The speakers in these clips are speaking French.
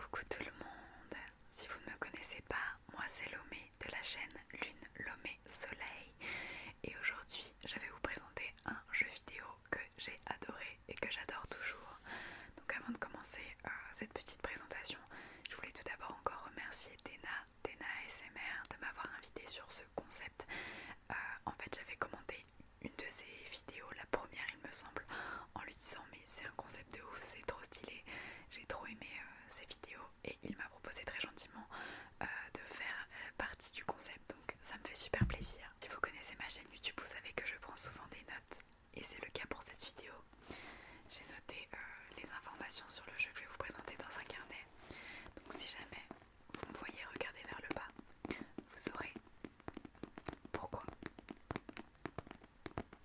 Coucou tout le monde, si vous ne me connaissez pas, moi c'est Lomé de la chaîne Lune Lomé Soleil et aujourd'hui je vais vous présenter un jeu vidéo que j'ai adoré et que j'adore toujours. Donc avant de commencer cette petite présentation, je voulais tout d'abord encore remercier Dena ASMR de m'avoir invité sur ce concept. En fait j'avais commenté une de ses vidéos, la première il me semble, en lui disant mais c'est un concept de ouf, c'est trop stylé, j'ai trop aimé ses vidéos et il m'a proposé très gentiment de faire partie du concept, donc ça me fait super plaisir. Si vous connaissez ma chaîne YouTube, vous savez que je prends souvent des notes et c'est le cas pour cette vidéo. J'ai noté les informations sur le jeu que je vais vous présenter dans un carnet, donc si jamais vous me voyez regarder vers le bas, vous saurez pourquoi.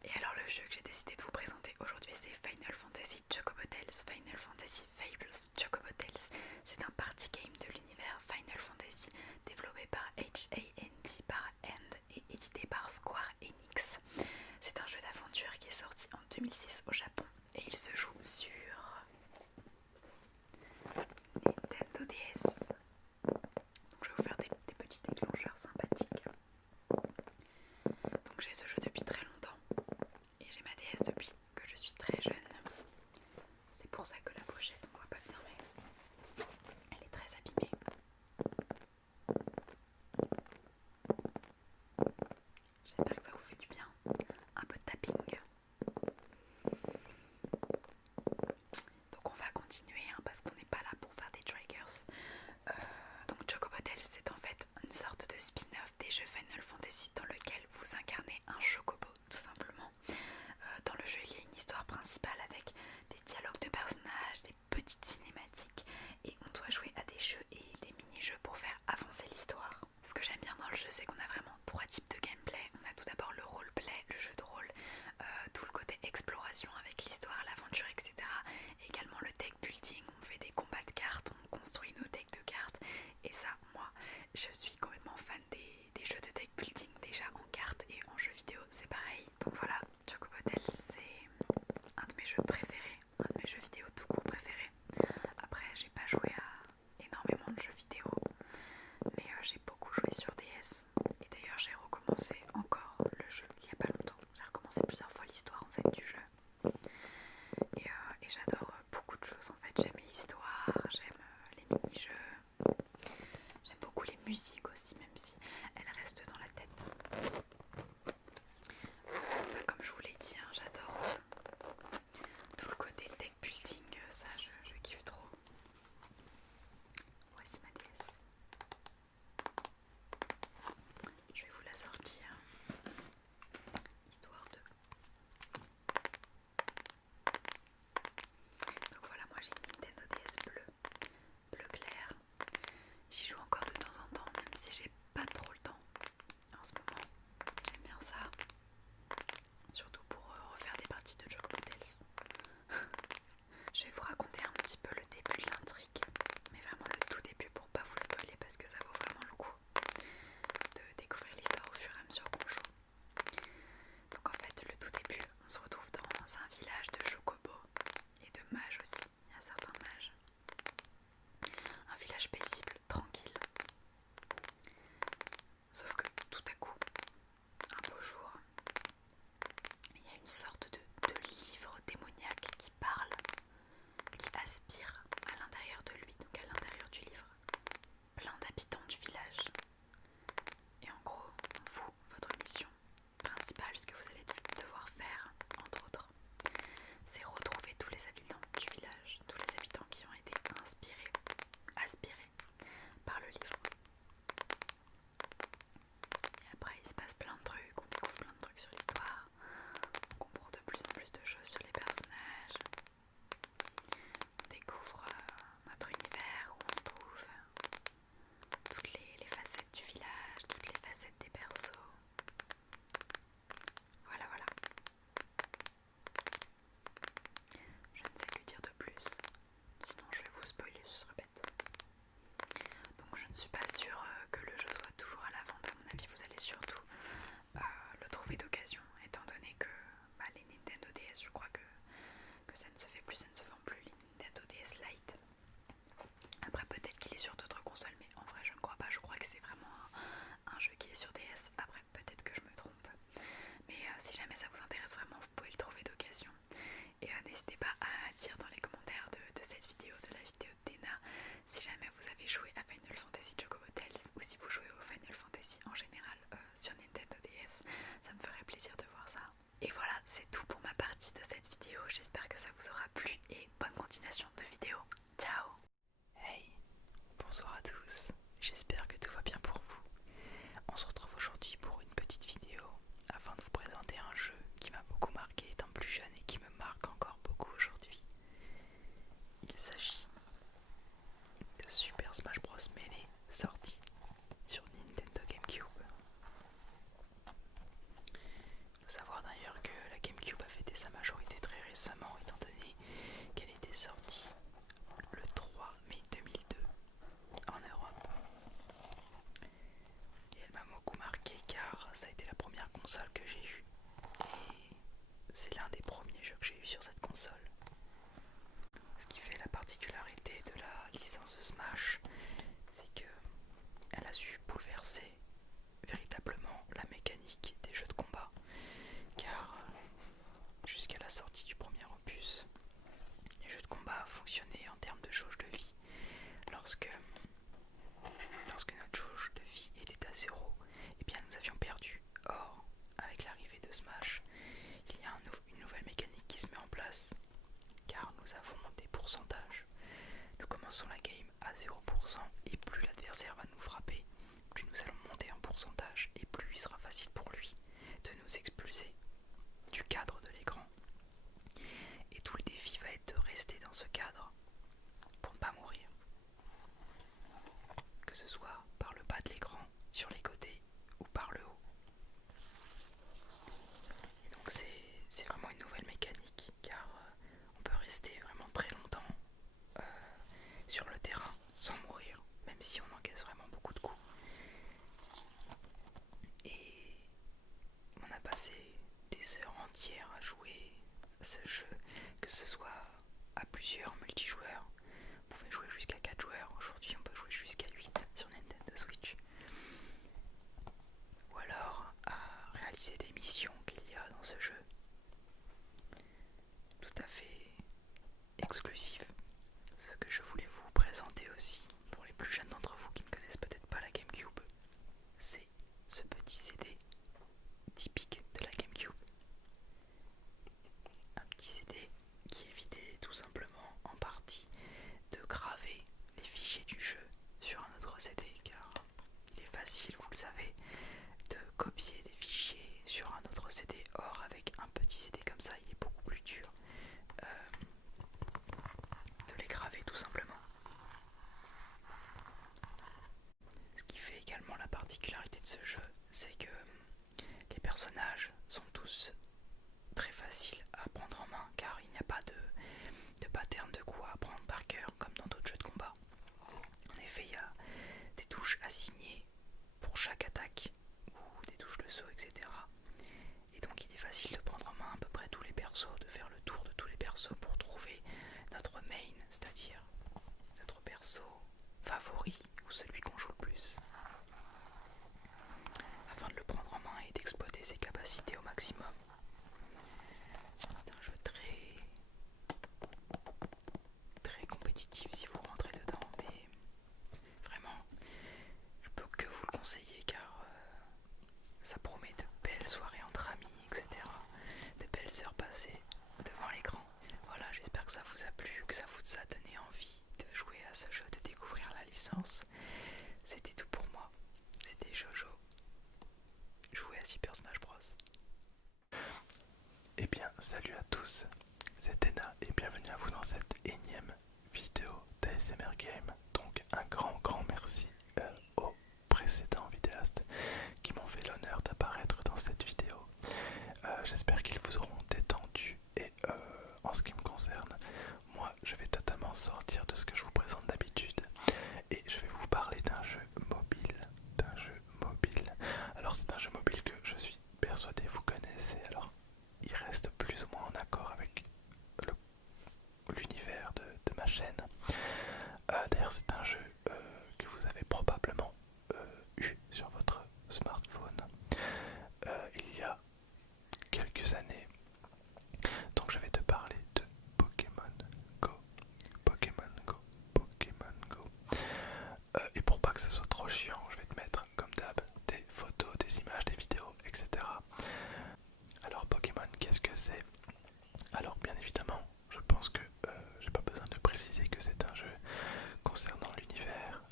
Et alors le jeu que j'ai décidé de vous présenter aujourd'hui, c'est Final Fantasy Chocobo Tales, Final Fantasy Fables Chocobo Tales. C'est un party game de l'univers Final Fantasy développé par HAND par End et édité commençons la game à 0%, et plus l'adversaire va nous frapper, plus nous allons monter en pourcentage, et plus il sera facile pour lui de nous expulser du cadre de l'écran. Et tout le défi va être de rester dans ce cadre pour ne pas mourir. Que ce soit par le bas de l'écran, sur les côtés ou par le haut. Et donc c'est vraiment une nouvelle mécanique, car on peut rester vraiment très longtemps sur le terrain sans mourir, même si on encaisse vraiment beaucoup de coups. Et on a passé des heures entières à jouer à ce jeu, que ce soit à plusieurs multijoueurs. On pouvait jouer jusqu'à 4 joueurs, aujourd'hui on peut jouer jusqu'à 8 sur Nintendo Switch. Ou alors à réaliser des missions qu'il y a dans ce jeu, tout à fait exclusives. Ce que je voulais vous présenter aussi, pour les plus jeunes d'entre vous qui ne connaissent peut-être pas la GameCube, c'est ce petit CD typique de la GameCube. Un petit CD qui évitait tout simplement en partie de graver les fichiers du jeu sur un autre CD, car il est facile, vous le savez, de copier des fichiers sur un autre CD. Or avec un petit CD comme ça, il est beaucoup plus dur de les graver tout simplement. Ce qui fait également la particularité de ce jeu, c'est que les personnages sont tous très faciles à prendre en main, car il n'y a pas de pattern de coups à apprendre par cœur comme dans d'autres jeux de combat. En effet, il y a des touches assignées pour chaque attaque, ou des touches de saut, etc. Et donc il est facile de prendre en main à peu près tous les persos, de faire le tour de tous les persos pour trouver notre main, c'est-à-dire notre perso favori ou celui qu'on joue le plus, afin de le prendre en main et d'exploiter ses capacités au maximum. C'est un jeu très compétitif si vous rentrez dedans, mais vraiment je peux que vous le conseiller, car ça promet de belles soirées entre amis, etc. De belles heures passées devant l'écran. Voilà, j'espère que ça vous a plu, que ça vous a donné envie de jouer à ce jeu, de découvrir la licence. C'était tout pour moi. C'était Jojo. Jouer à Super Smash Bros. Eh bien, salut à tous, c'est Tena et bienvenue à vous dans cette énième vidéo d'ASMR Game. Donc un grand merci aux précédents vidéastes qui m'ont fait l'honneur d'apparaître dans cette vidéo. J'espère qu'ils vous auront détendu et en ce qui me concerne, moi je vais totalement sortir de ce que je vous présente d'habitude et je vais vous parler d'un jeu mobile. Alors c'est un jeu mobile que je suis persuadé vous connaissez. Alors il reste plus ou moins en accord avec l'univers de ma chaîne. D'ailleurs c'est un jeu que vous avez probablement eu sur votre smartphone il y a quelques années. Donc je vais te parler de Pokémon Go. Pokémon Go. Pokémon Go. Et pour pas que ce soit trop chiant, je vais te mettre comme d'hab des photos, des images, des vidéos, etc. Alors Pokémon, qu'est-ce que c'est? Alors bien évidemment, je pense que j'ai pas besoin de préciser que c'est un jeu concernant l'univers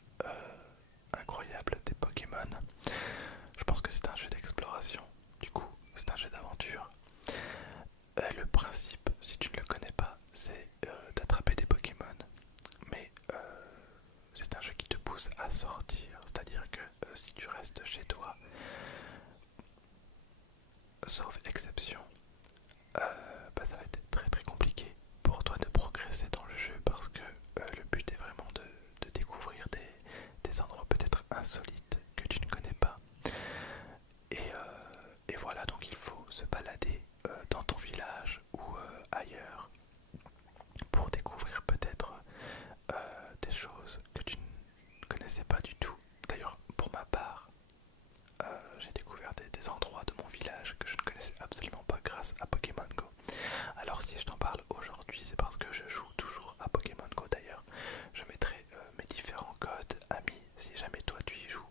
incroyable des Pokémon. Je pense que c'est un jeu d'exploration, du coup c'est un jeu d'aventure. Le principe, si tu ne le connais pas, c'est d'attraper des Pokémon, mais c'est un jeu qui te pousse à sortir, c'est-à-dire que si tu restes chez toi, sauf exception, ça va être très compliqué pour toi de progresser dans le jeu, parce que le but est vraiment de découvrir des endroits peut-être insolites que tu ne connais pas. Et voilà, donc il faut se balader dans ton village ou ailleurs pour découvrir peut-être des choses que tu ne connaissais pas du tout. D'ailleurs, pour ma part, j'ai découvert des endroits de mon village que je ne connaissais absolument pas grâce à Pokémon Go. Alors si je t'en parle aujourd'hui, c'est parce que je joue toujours à Pokémon Go. D'ailleurs, je mettrai mes différents codes amis si jamais toi tu y joues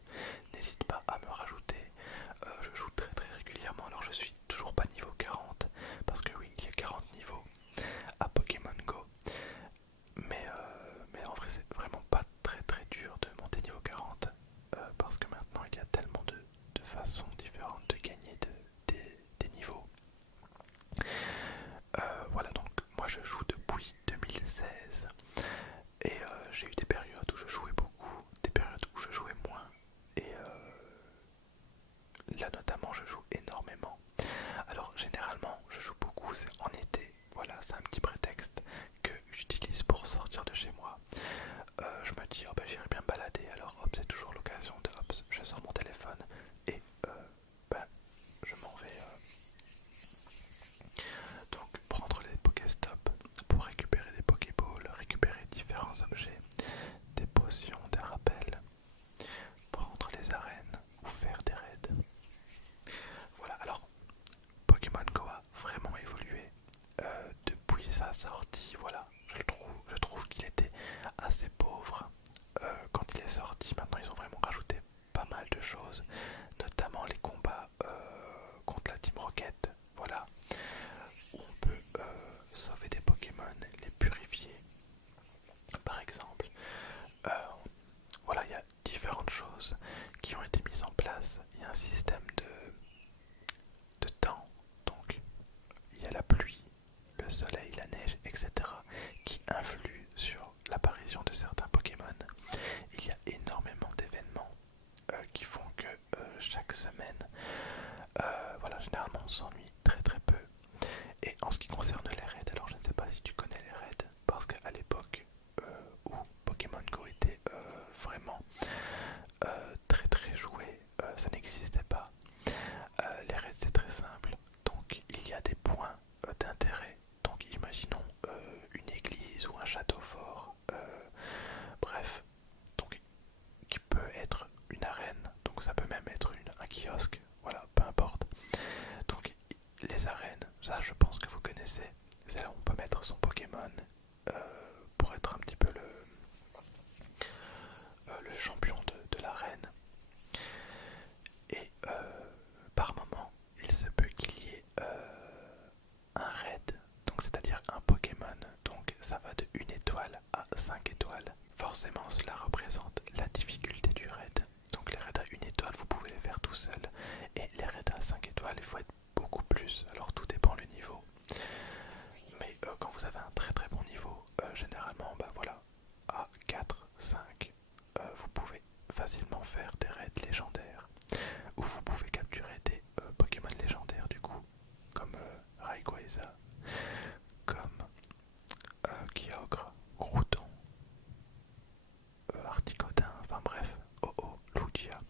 s'ennuie très très peu. Et en ce qui concerne les raids, alors je ne sais pas si tu connais les raids, parce qu'à l'époque où Pokémon Go était vraiment très très joué, ça n'existait pas. Les raids c'est très simple, donc il y a des points d'intérêt. Donc imaginons une église ou un château fort, bref, donc qui peut être une arène, donc ça peut même être un kiosque, voilà, peu importe. Donc les arènes, ça je pense que vous connaissez, c'est là où on peut mettre son Pokémon pour être un petit peu le champion de l'arène. Et par moment, il se peut qu'il y ait un raid, donc c'est-à-dire un Pokémon, donc ça va de 1 étoile à 5 étoiles. Forcément cela représente la difficulté du raid. Donc les raids à 1 étoile vous pouvez les faire tout seul, et les raids à 5 étoiles il faut être beaucoup plus, alors tout dépend le niveau. Mais quand vous avez un très très bon niveau, généralement bah voilà, à 4, 5, vous pouvez facilement faire des raids légendaires, où vous pouvez capturer des Pokémon légendaires du coup, comme Rayquaza, comme Kyogre, Groudon, Articuno, enfin bref, Oh-Oh, Lugia.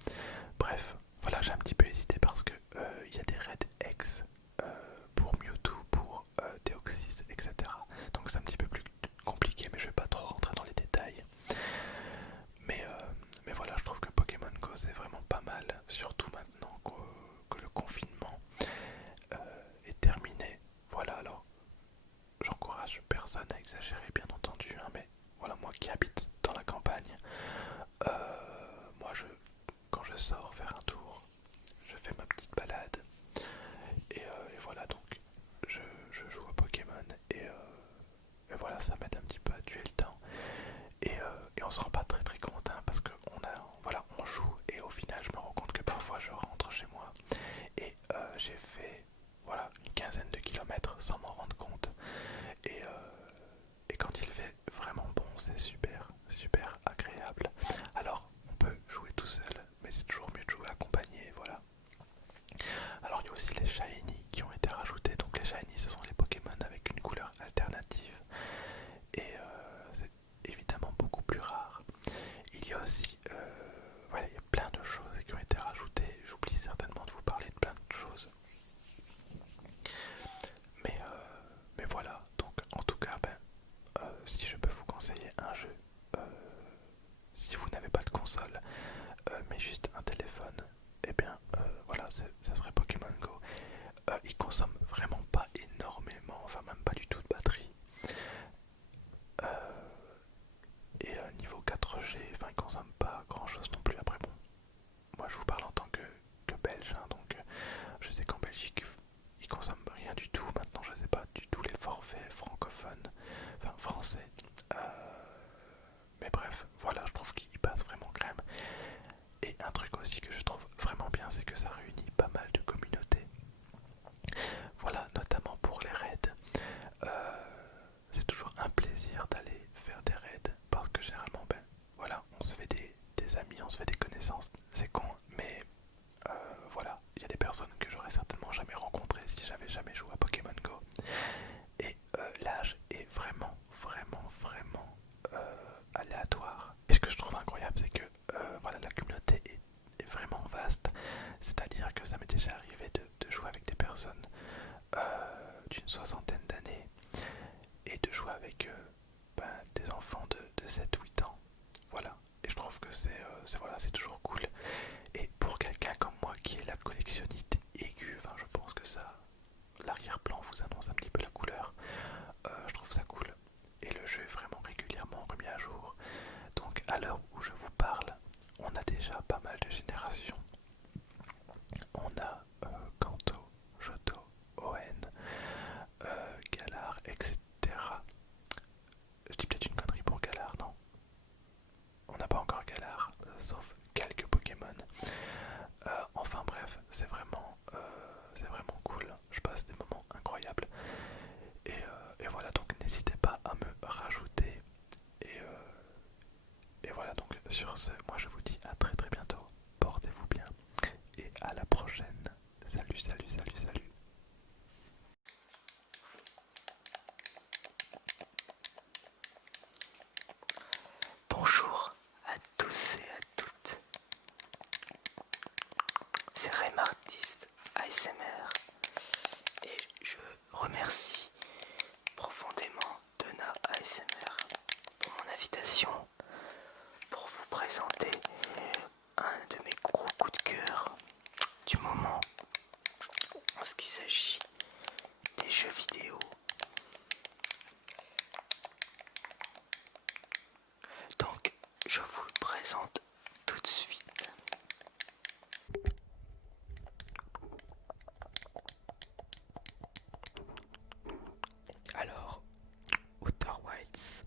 Bref, voilà, j'ai un petit peu hésité parce que il y a des raids X pour Mewtwo, pour Deoxys, etc. Donc c'est un petit peu plus compliqué, mais je vais pas trop rentrer dans les détails. Mais voilà, je trouve que Pokémon Go c'est vraiment pas mal, surtout maintenant que le confinement est terminé. Voilà, alors j'encourage personne à exagérer bien entendu, hein, mais voilà, moi qui habite dans la campagne, moi quand je sors faire un tour, je fais ma petite balade et voilà, donc je joue à Pokémon et voilà, ça m'aide un petit peu à tuer le temps et on se rend pas très très compte, hein, parce que voilà, on joue et au final je me rends compte que parfois je rentre chez moi et j'ai fait voilà une quinzaine de kilomètres sans m'en rendre compte et quand il fait vraiment bon c'est super super agréable. Alors on peut jouer tout seul mais c'est toujours mieux de jouer accompagné, voilà. Alors il y a aussi les shiny qui ont été rajoutés, donc les shiny ce sont les Pokémon avec une couleur alternative et c'est évidemment beaucoup plus rare. Il y a aussi voilà, il y a plein de choses qui ont été rajoutées, j'oublie certainement de vous parler de plein de choses. Mais voilà, donc en tout cas, si je peux vous conseiller un jeu, si vous n'avez pas de console, mais juste un téléphone, et bien voilà, ça serait Pokémon Go. Il consomme vraiment pas énormément, enfin même pas du tout de batterie. Et niveau 4G, enfin il consomme pas grand chose non plus. Après bon, moi je vous parle en tant que belge, hein, donc je sais qu'en Belgique ils consomment rien du tout. Maintenant je sais pas du tout les forfaits francophones, enfin français. Mais bref, voilà, je trouve qu'il passe vraiment crème. Et un truc aussi que je trouve vraiment bien, c'est que ça réunit pas mal de communautés. Voilà, notamment pour les raids. C'est toujours un plaisir d'aller faire des raids parce que généralement, voilà, on se fait des amis, on se fait des connaissances. C'est con, mais voilà, il y a des personnes que j'aurais certainement jamais rencontrées si j'avais jamais joué à Pokémon Go. Et l'âge est vraiment, vraiment, vraiment aléatoire. Et ce que je trouve incroyable, c'est que voilà, la communauté est vraiment vaste. C'est-à-dire que ça m'est déjà arrivé de jouer avec des personnes d'une soixantaine d'années et de jouer avec des enfants de 7-8 ans. Voilà. Et je trouve que voilà, c'est toujours cool. Et pour quelqu'un comme moi qui est la collectionniste aiguë, enfin, je pense que ça, l'arrière-plan vous annonce un petit peu la couleur. Je trouve ça cool. Et le jeu est vraiment régulièrement remis à jour. Donc à l'heure où je vous parle, on a déjà pas mal de générations. On a Kanto, Johto, ON, Galar, etc. Je dis peut-être une connerie pour Galar, non? On n'a pas encore Galar, sauf quelques Pokémon. Enfin bref, c'est vraiment cool. Je passe des moments incroyables. Et voilà, donc n'hésitez pas à me rajouter. Et voilà, donc sur ce, moi je vous dis à très très bientôt. Portez-vous bien. Et à la prochaine. Salut, salut, salut, salut. présenter un de mes gros coups de cœur du moment en ce qui s'agit des jeux vidéo. Donc, je vous le présente tout de suite. Alors, Outer Wilds,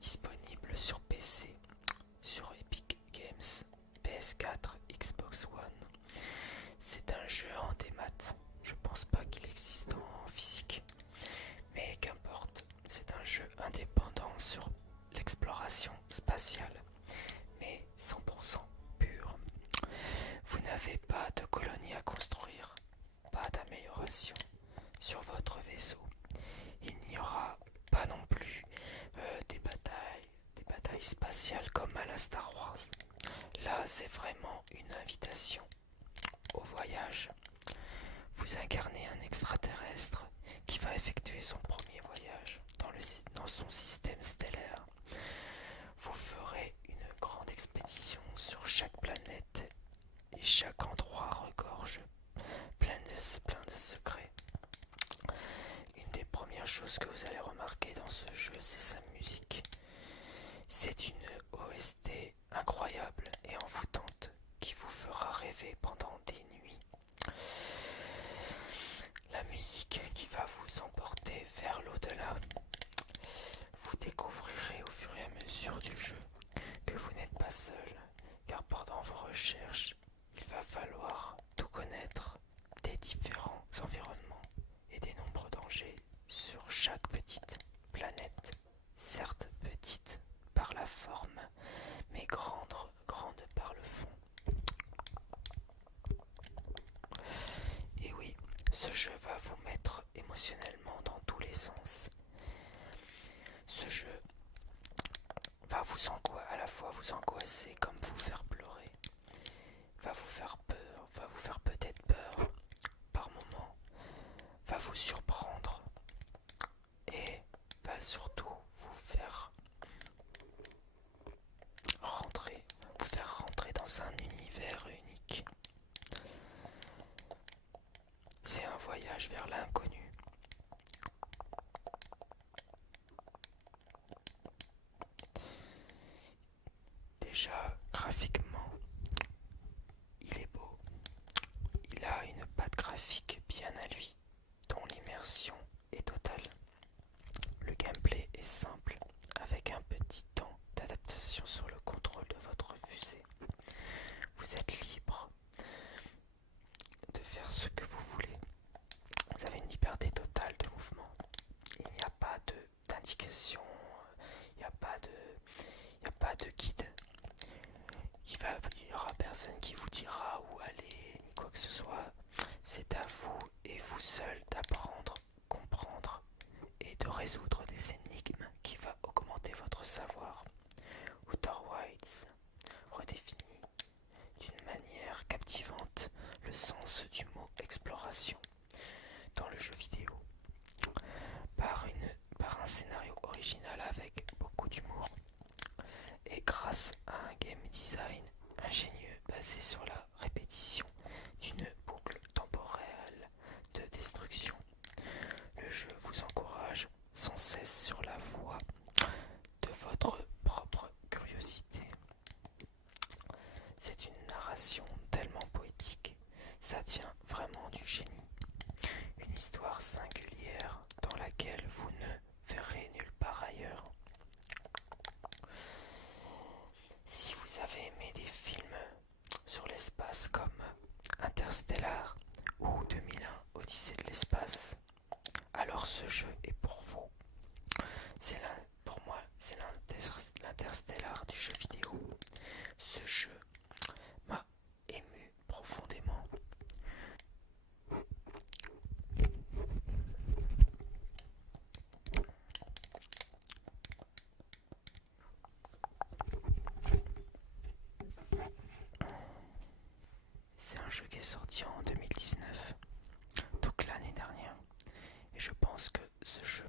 disponible sur PC, sur Epic Games, PS4, Xbox One. C'est un jeu en démat. Je pense pas qu'il existe en physique, mais qu'importe. C'est un jeu indépendant sur l'exploration spatiale, mais 100% pur. Vous n'avez pas de colonie à construire, pas d'amélioration sur votre vaisseau. Il n'y aura pas non plus des batailles spatiales comme à la Star Wars. Là, c'est vraiment une invitation au voyage. Vous incarnez un extraterrestre qui va effectuer son premier voyage dans son système stellaire. Vous ferez une grande expédition sur chaque planète et chaque endroit regorge plein de secrets. Une des premières choses que vous allez remarquer dans ce jeu, c'est sa musique. C'est une OST incroyable et envoûtante qui vous fera rêver pendant des nuits. La musique qui va vous emporter vers l'au-delà. Vous découvrirez au fur et à mesure du jeu que vous n'êtes pas seul, car pendant vos recherches, il va falloir tout connaître des différents environnements et des nombreux dangers sur chaque petite planète, certes petite par la forme, mais grande par le fond. Et oui, ce jeu va vous mettre émotionnellement dans tous les sens. Ce jeu va à la fois vous angoisser comme vous faire pleurer, va vous faire peur, va vous faire peut-être peur par moments, va vous surprendre et va surtout vous faire rentrer dans un univers unique. C'est un voyage vers l'inconnu. Déjà, graphiquement, il est beau. Il a une patte graphique bien à lui, dont l'immersion est totale. Le gameplay est simple, avec un petit temps d'adaptation sur le contrôle de votre fusée. Vous êtes libre de faire ce que vous voulez. Vous avez une liberté totale de mouvement. Il n'y a pas d'indication, il n'y a pas de guide. Il n'y aura personne qui vous dira où aller, ni quoi que ce soit. C'est à vous et vous seul d'apprendre, comprendre et de résoudre des énigmes qui va augmenter votre savoir. Outer Wilds redéfinit d'une manière captivante le sens du mot exploration dans le jeu vidéo par un scénario original avec beaucoup d'humour et grâce à un game design ingénieux basé sur la répétition d'une boucle temporelle de destruction. Le jeu vous encourage sans cesse sur la voie de votre propre curiosité. C'est une narration tellement poétique, ça tient vraiment du génie. Une histoire singulière dans laquelle vous ne verrez nulle part ailleurs. Si vous avez aimé des films sur l'espace comme Interstellar ou 2001 Odyssée de l'espace, alors ce jeu est pour vous. Pour moi, c'est l'Interstellar du jeu vidéo. Ce jeu m'a ému profondément. C'est un jeu qui est sorti en 2019, donc l'année dernière. Et je pense que ce jeu